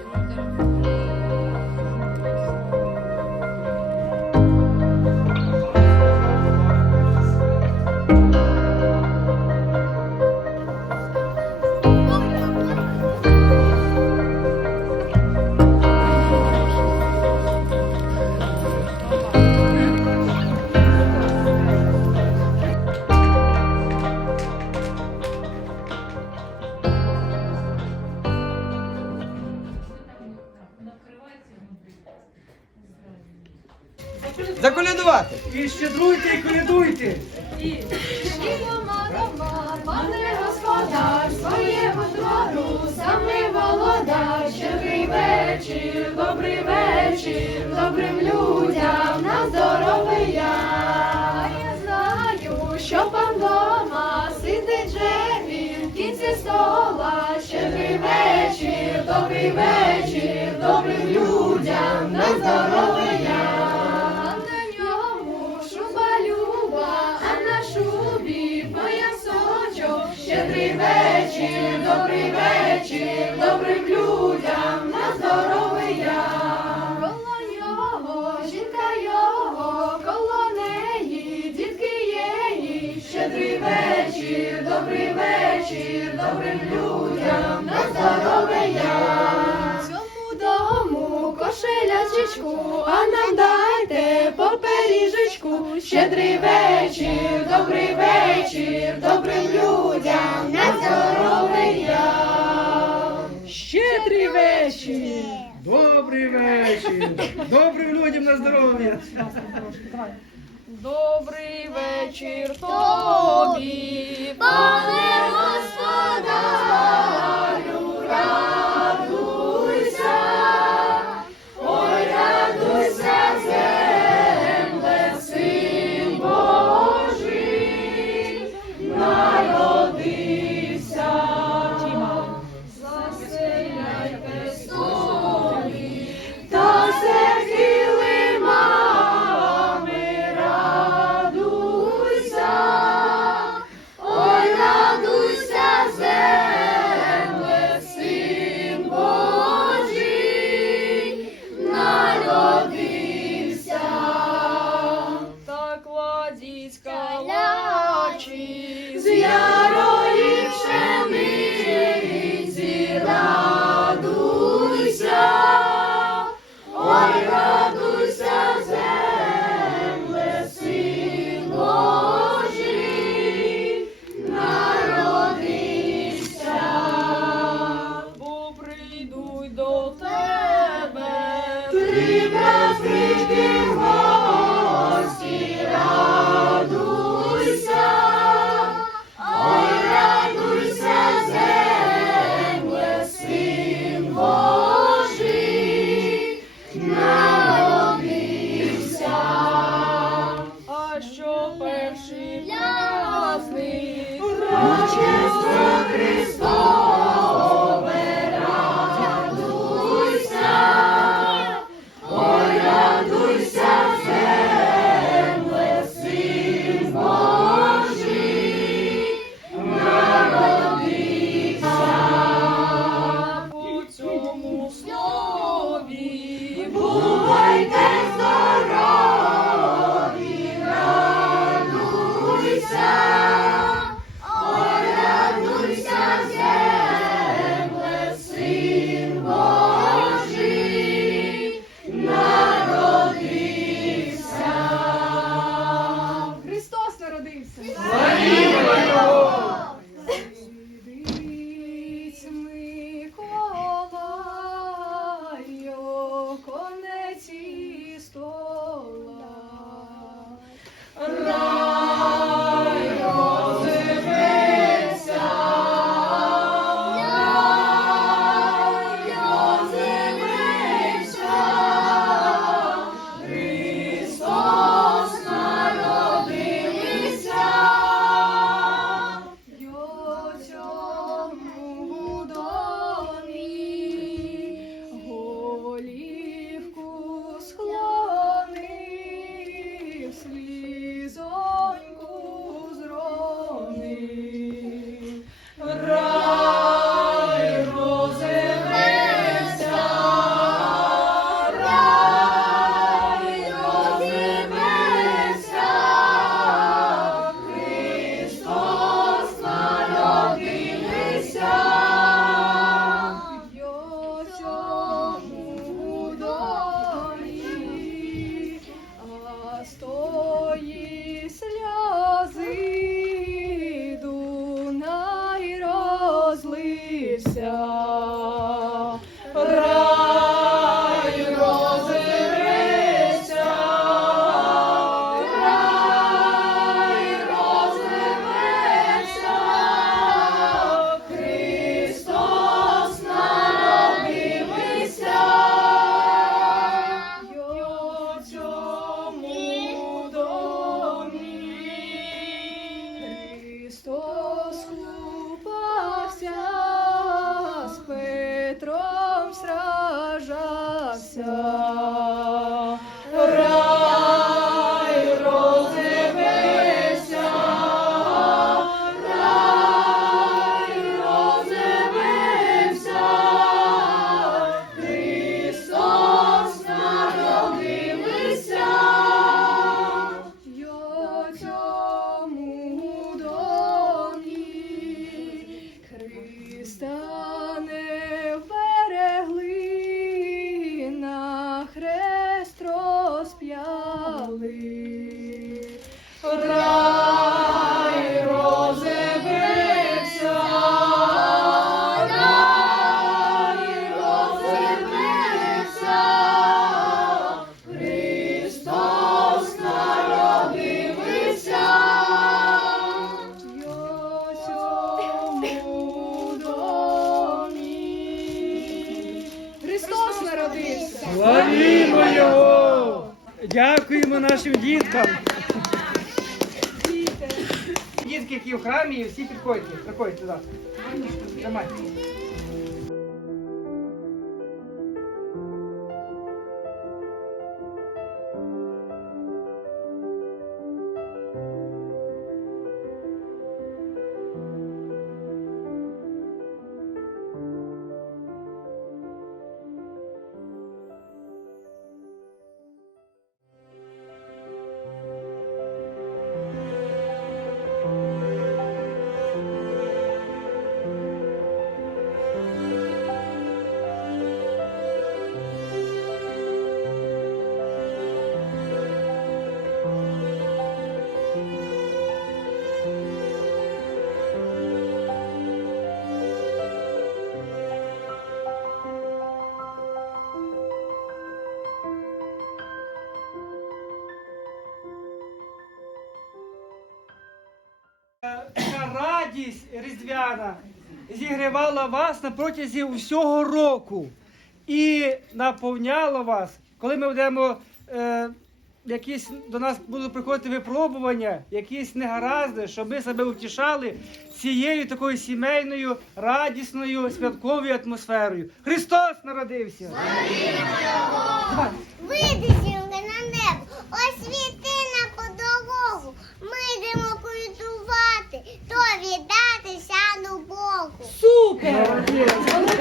Gracias. Заколядувати. І щедруйте, і колядуйте. Пане господар, своєму двору, самий володар, щедрий вечір, добрий вечір, добрим людям на здоров'я. Я знаю, що пан дома сидить же він в кінці стола. Щедрий вечір, добрий вечір, добрим людям на здоров'я. Добрий вечір, добрим людям на здоров'я. Цьому дому кошелячечку, а нам дайте по пиріжечку. Щедрий вечір, добрий вечір, добрим людям на здоров'я. Щедрий вечір. Добрий вечір. Добрим людям на здоров'я. Добрий вечір тобі, Сім раз річки. Народився. Рай нашим діткам. Дітки, які в храмі, всі підходьте. Приходьте туди. Тримай. Різдвяна зігрівала вас на протязі всього року і наповняла вас, коли ми будемо. Е, Якісь до нас будуть приходити випробування, якісь негаразди, щоб ми себе утішали цією такою сімейною, радісною, святковою атмосферою. Христос народився! Давай. Вийди okay